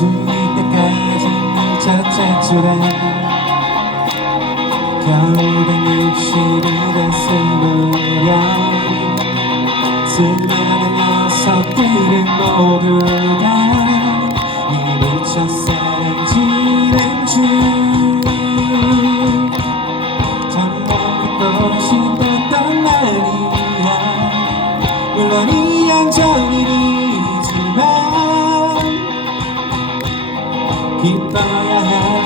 죽일 때까지 저 자출해 겨울엔 육실이라 쓸무렴 쓸만한 녀석들은 모두 다 Bye.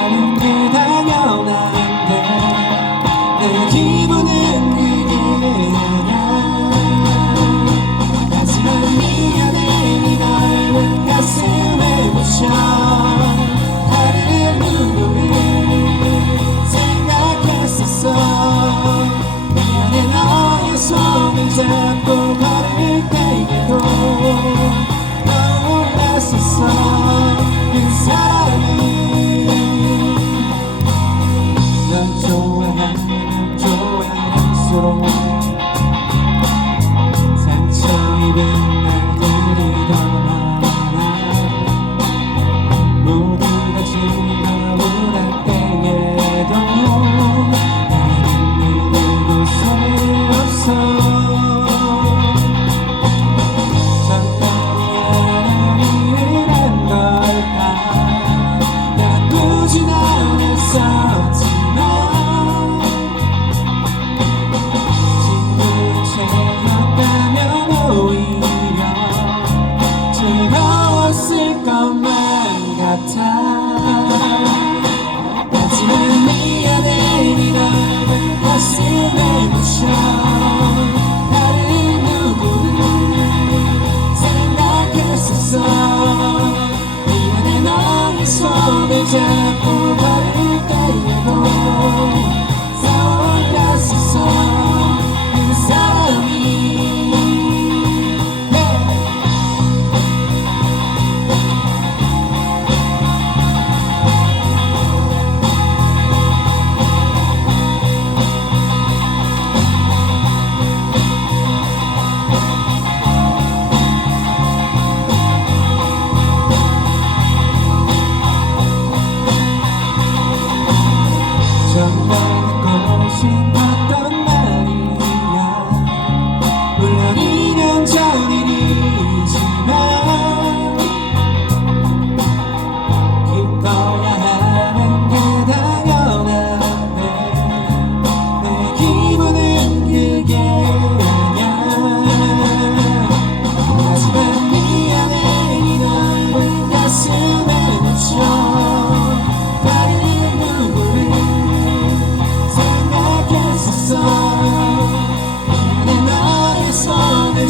baby. それじゃ終わりたいの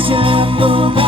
землю